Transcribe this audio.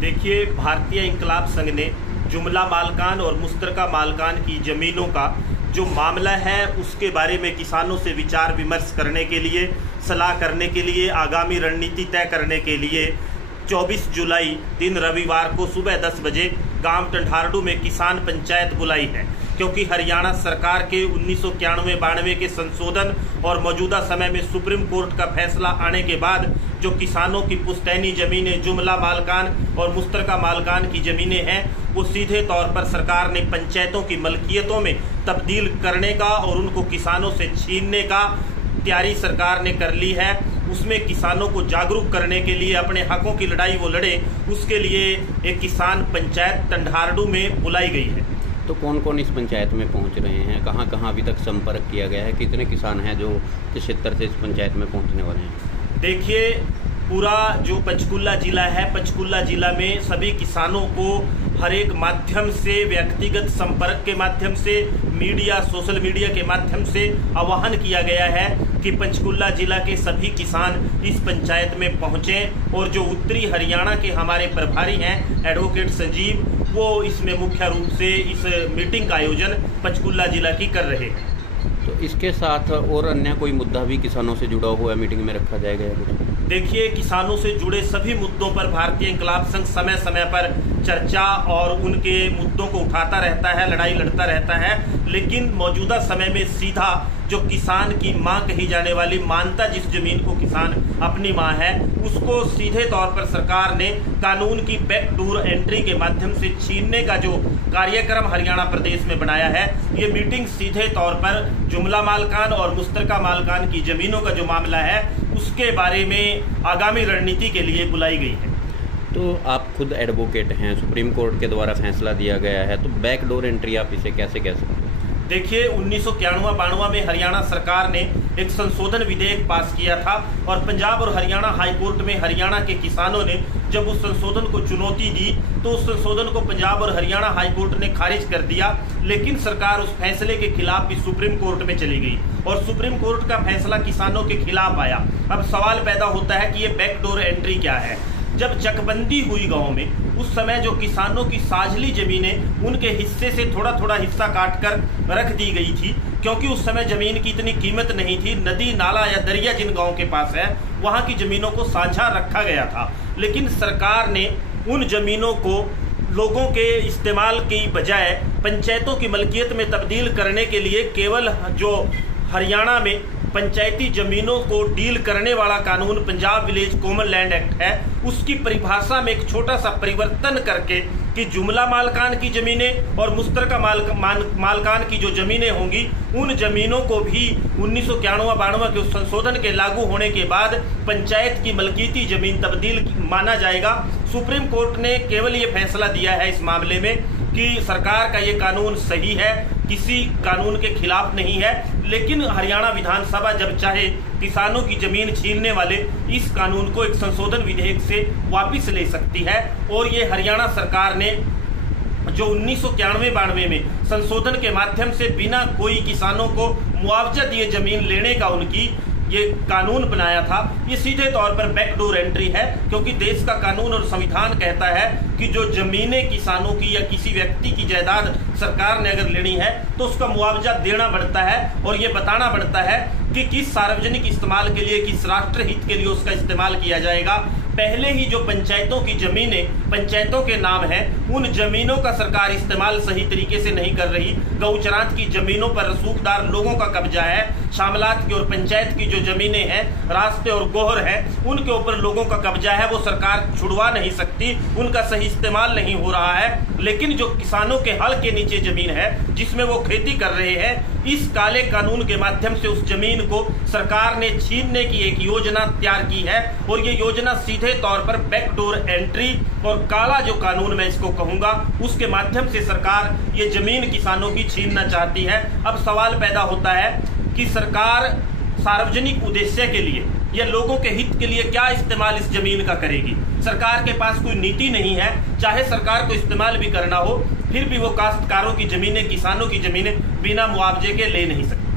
देखिए, भारतीय इंकलाब संघ ने जुमला मालकान और मुश्तरका मालकान की ज़मीनों का जो मामला है उसके बारे में किसानों से विचार विमर्श करने के लिए, सलाह करने के लिए, आगामी रणनीति तय करने के लिए 24 जुलाई दिन रविवार को सुबह 10 बजे गांव टंडारडू में किसान पंचायत बुलाई है। क्योंकि हरियाणा सरकार के 1991-92 के संशोधन और मौजूदा समय में सुप्रीम कोर्ट का फैसला आने के बाद जो किसानों की पुश्तैनी ज़मीनें, जुमला मालकान और मुश्तरका मालकान की ज़मीनें हैं, वो सीधे तौर पर सरकार ने पंचायतों की मलकियतों में तब्दील करने का और उनको किसानों से छीनने का तैयारी सरकार ने कर ली है। उसमें किसानों को जागरूक करने के लिए, अपने हकों की लड़ाई वो लड़े, उसके लिए एक किसान पंचायत टंडारडू में बुलाई गई है। तो कौन कौन इस पंचायत में पहुंच रहे हैं, कहां कहां अभी तक संपर्क किया गया है, कितने किसान हैं जो किस क्षेत्र से इस पंचायत में पहुंचने वाले हैं? देखिए, पूरा जो पंचकुला जिला है, पंचकुला जिला में सभी किसानों को हर एक माध्यम से, व्यक्तिगत संपर्क के माध्यम से, मीडिया, सोशल मीडिया के माध्यम से आह्वान किया गया है कि पंचकुला जिला के सभी किसान इस पंचायत में पहुंचें। और जो उत्तरी हरियाणा के हमारे प्रभारी हैं एडवोकेट संजीव, वो इसमें मुख्य रूप से इस मीटिंग का आयोजन पंचकुला जिला की कर रहे हैं। तो इसके साथ और अन्य कोई मुद्दा भी किसानों से जुड़ा हुआ मीटिंग में रखा जाएगा या कुछ? देखिए, किसानों से जुड़े सभी मुद्दों पर भारतीय इंकलाब संघ समय समय पर चर्चा और उनके मुद्दों को उठाता रहता है, लड़ाई लड़ता रहता है। लेकिन मौजूदा समय में सीधा जो किसान की मां कही जाने वाली, मानता जिस जमीन को किसान अपनी मां है, उसको सीधे तौर पर सरकार ने कानून की बैकडोर एंट्री के माध्यम से छीनने का जो कार्यक्रम हरियाणा प्रदेश में बनाया है। ये मीटिंग सीधे तौर पर जुमला मालकान और मुश्तरका मालकान की जमीनों का जो मामला है उसके बारे में आगामी रणनीति के लिए बुलाई गई है। तो आप खुद एडवोकेट हैं, सुप्रीम कोर्ट के द्वारा फैसला दिया गया है, तो बैकडोर एंट्री आप इसे कैसे कह सकते हैं? देखिए, 1991-92 में हरियाणा सरकार ने एक संशोधन विधेयक पास किया था और पंजाब और हरियाणा हाई कोर्ट में हरियाणा के किसानों ने जब उस संशोधन को चुनौती दी तो उस संशोधन को पंजाब और हरियाणा हाई कोर्ट ने खारिज कर दिया। लेकिन सरकार उस फैसले के खिलाफ भी सुप्रीम कोर्ट में चली गई और सुप्रीम कोर्ट का फैसला किसानों के खिलाफ आया। अब सवाल पैदा होता है कि ये बैकडोर एंट्री क्या है। जब चकबंदी हुई गांव में, उस समय जो किसानों की साझली जमीनें, उनके हिस्से से थोड़ा थोड़ा हिस्सा काट कर रख दी गई थी, क्योंकि उस समय जमीन की इतनी कीमत नहीं थी। नदी, नाला या दरिया जिन गांव के पास है, वहां की जमीनों को साझा रखा गया था। लेकिन सरकार ने उन जमीनों को लोगों के इस्तेमाल की बजाय पंचायतों की मलकियत में तब्दील करने के लिए केवल जो हरियाणा में पंचायती जमीनों को डील करने वाला कानून Punjab village common land act है, उसकी परिभाषा में एक छोटा सा परिवर्तन करके कि जुमला मालकान की जमीनें और मुश्तरका मालकान की जो जमीनें होंगी, उन जमीनों को भी 1991-92 के उस संशोधन के लागू होने के बाद पंचायत की मलकियती जमीन तब्दील माना जाएगा। सुप्रीम कोर्ट ने केवल ये फैसला दिया है इस मामले में कि सरकार का ये कानून सही है, किसी कानून के खिलाफ नहीं है। लेकिन हरियाणा विधानसभा जब चाहे किसानों की जमीन छीनने वाले इस कानून को एक संशोधन विधेयक से वापस ले सकती है। और ये हरियाणा सरकार ने जो 1991-92 में संशोधन के माध्यम से बिना कोई किसानों को मुआवजा दिए जमीन लेने का उनकी ये कानून बनाया था, ये सीधे तौर पर बैकडोर एंट्री है। क्योंकि देश का कानून और संविधान कहता है कि जो जमीनें किसानों की या किसी व्यक्ति की जायदाद सरकार ने अगर लेनी है तो उसका मुआवजा देना पड़ता है और ये बताना पड़ता है कि किस सार्वजनिक इस्तेमाल के लिए, किस राष्ट्र हित के लिए उसका इस्तेमाल किया जाएगा। पहले ही जो पंचायतों की जमीनें पंचायतों के नाम है, उन जमीनों का सरकार इस्तेमाल सही तरीके से नहीं कर रही। गौचरांत की जमीनों पर रसूखदार लोगों का कब्जा है। शामलात की और पंचायत की जो जमीनें हैं, रास्ते और गोहर हैं, उनके ऊपर लोगों का कब्जा है, वो सरकार छुड़वा नहीं सकती, उनका सही इस्तेमाल नहीं हो रहा है। लेकिन जो किसानों के हल के नीचे जमीन है जिसमें वो खेती कर रहे हैं, इस काले कानून के माध्यम से उस जमीन को सरकार ने छीनने की एक योजना तैयार की है। और ये योजना सीधे तौर पर बैकडोर एंट्री और काला जो कानून मैं इसको कहूंगा, उसके माध्यम से सरकार ये जमीन किसानों की छीनना चाहती है। अब सवाल पैदा होता है कि सरकार सार्वजनिक उद्देश्य के लिए या लोगों के हित के लिए क्या इस्तेमाल इस जमीन का करेगी। सरकार के पास कोई नीति नहीं है। चाहे सरकार को इस्तेमाल भी करना हो, फिर भी वो काश्तकारों की जमीनें, किसानों की जमीनें बिना मुआवजे के ले नहीं सकती।